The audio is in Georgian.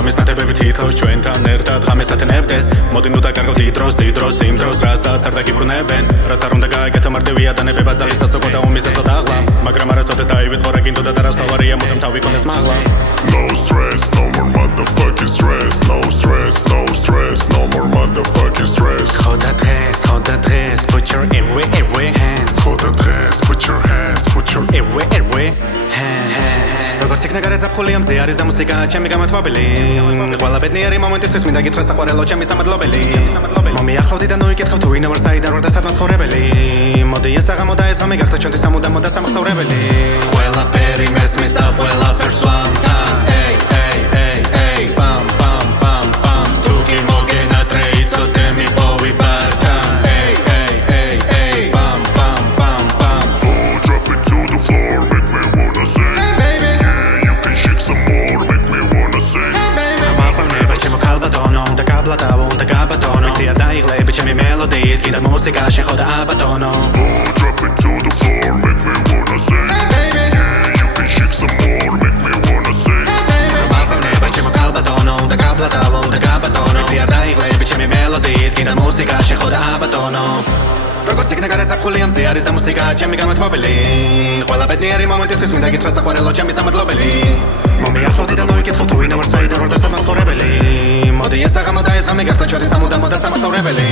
Შამის ნათებები თითქოს ჩვენთან ერთად ღამესად ნებდეს მოდი ნუ დაკარგოთ დიდროს იმ დროს რასაც არ დაგიბრუნებენ რაც არ უნდა გაიგეთ მარტივი ადანებება ძალის დაცვა და უმიზესო დაღლა მაგრამ არასოდეს დაივიწყო რა გინდოდა და რა ვსავარია მოდი თავი კონდეს მაღლა No stress, no more motherfucking stress No stress, no stress, no more motherfucking stress ხოდა დღეს put your every hands ხოდა დღეს put your hands every hands როგორც იქნა გარე ზაფხული ამზე არის და მუსიკა ჩემი გამათვაბელი ყველა ბედნიერი მომენტისთვის მინდა გითხრა საყვარელო ჩემი სამადლობელი მომიახლოვდი და ნუ იკითხავ თუ ვინ ვარ საიდან ვარ და სად მაცხოვრებელი მოდი ეს აღამო და ეს ღამე გახდა ჩვენთვის სამუდამო და სამახსოვრებელი ყველაფერი მესმის და ყველაფერს ვამთა pam pam pam pam თუ კი მოგენატრე იცოდე მიპოვი ბართა pam pam pam pam Oh, drop it to the floor, make me wanna say Hey baby Yeah, you can shake some more, make me wanna say Hey baby მაღლნება ჩემო ქალბატონო და კაბლატავო და გაბატონო ცი არ დაიღლები ჩემი მელოდიით კიდევ მუსიკა შეხოდა აბატონო Oh, drop it to the floor, make me wanna say Hey baby Yeah, you can shake some more, make me wanna say მაღლნება ჩემო ქალბატონო და კაბლატავო და გაბატონო ცი არ დაიღლები ჩემი მელოდიით კიდევ მუსიკა შეხოდა აბატონო როგორც იქნა გარე ზაფხული ამზე არის და მუსიკა ჩემი გამათვაბელი ყველა ბედნიერი მომენტისთვის მინდა გითხრა საყვარელო ჩემი სამადლობელი მომიახლოვდი და ნუ იკითხავ თუ ვინ ვარ საიდან ვარ და სად მაცხოვრებელი მოდი ეს აღამო და ეს ღამე გახდა ჩვენი სამუდამო და სამახსოვრებელი